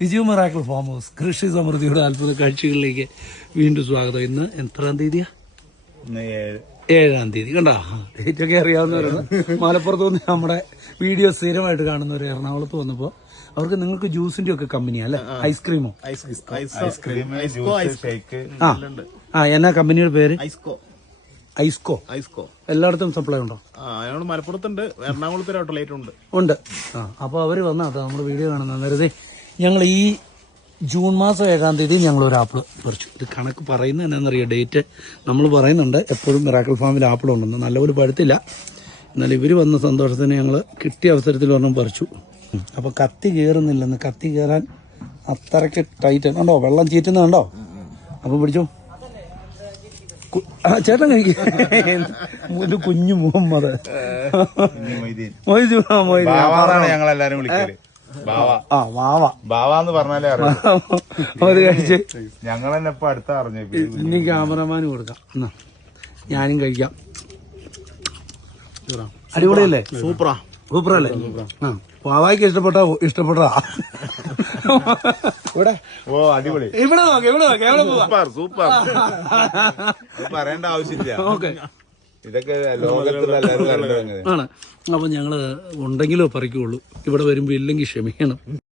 വിജയ miracle farm house. കൃഷി സമൃദ്ധിയുടെ അത്ഭുത കാഴ്ചകളിലേക്ക് വീണ്ടും സ്വാഗതം. ഇന്ന് എത്രാം തീയതിയാ? ഏഴാം. തീയതി. കണ്ടോ? ഡേറ്റ് ഒക്കെ അറിയാവുന്നവരാണ്. മലപ്പുറത്ത് നിന്ന് നമ്മുടെ വീഡിയോ സ്ഥിരമായിട്ട് കാണുന്നവർ എറണാകുളത്ത് വന്നപ്പോൾ അവർക്ക് നിങ്ങൾക്ക് ജ്യൂസിന്റെ ഒക്കെ കമ്പനിയാ അല്ലെ? ഐസ്ക്രീമോ ആ. ആ എന്നാ കമ്പനിയുടെ പേര്? ഐസ്കോ ഐസ്കോ ഐസ്കോ എല്ലായിടത്തും സപ്ലൈ ഉണ്ടോ? മലപ്പുറത്തുണ്ട്. എറണാകുളത്ത് ഒരു ഔട്ട്ലെറ്റ് ഉണ്ട് ഉണ്ട്. ആ അപ്പോൾ അവർ വന്നാ നമ്മുടെ വീഡിയോ കാണുന്ന വെറുതെ ഞങ്ങൾ ഈ ജൂൺ മാസം ഏഴാം തീയതി ഞങ്ങൾ ഒരു ആപ്പിൾ പറിച്ചു. ഇത് കണക്ക് പറയുന്നത് എന്താണെന്നറിയാം? ഡേറ്റ് നമ്മൾ പറയുന്നുണ്ട്. എപ്പോഴും മിറാക്കിൾ ഫാമിൽ ആപ്പിൾ ഉണ്ടെന്ന്. നല്ലപോലെ പഴുത്തില്ല. എന്നാൽ ഇവർ വന്ന സന്തോഷത്തിന് ഞങ്ങൾ കിട്ടിയ അവസരത്തിൽ ഒരെണ്ണം പറിച്ചു. അപ്പോൾ കത്തി കയറുന്നില്ലെന്ന്. കത്തി കയറാൻ അത്രയ്ക്ക് ടൈറ്റ് ഉണ്ടോ വെള്ളം ചീറ്റുന്നുണ്ടോ അപ്പോൾ പിടിച്ചോ? ചേട്ടൻ കഴിക്കും. ഇത് കുഞ്ഞു മുഹമ്മദ്. മൊയ്തീൻ. മൊയ്തീൻ ഞങ്ങളെല്ലാരും വിളിക്കൽ. ആ ബാവാന്ന് പറഞ്ഞാലേ അറിയാം. അത് കഴിച്ച്. ഞങ്ങൾ തന്നെ ഇപ്പൊ അടുത്ത അറിഞ്ഞു. ഇനി ക്യാമറമാന് കൊടുക്കാം. എന്നാ ഞാനും കഴിക്കാം. അടിപൊളിയല്ലേ? സൂപ്പറാ. സൂപ്പറല്ലേ? ആ വാവായിക്ക് ഇഷ്ടപ്പെട്ട ഇഷ്ടപ്പെട്ടതാ. ഇവിടെ? ഓ അടിപൊളി. ഇവിടെ നോക്കാം ഇവിടെ നോക്കാം. എവിടെ സൂപ്പർ സൂപ്പർ. പറയേണ്ട ആവശ്യമില്ല. ഓക്കെ. ഇതൊക്കെ ആണ്. അപ്പൊ ഞങ്ങൾ ഉണ്ടെങ്കിലോ പറിക്കുള്ളൂ. ഇവിടെ വരുമ്പോ ഇല്ലെങ്കിൽ ക്ഷമിക്കണം.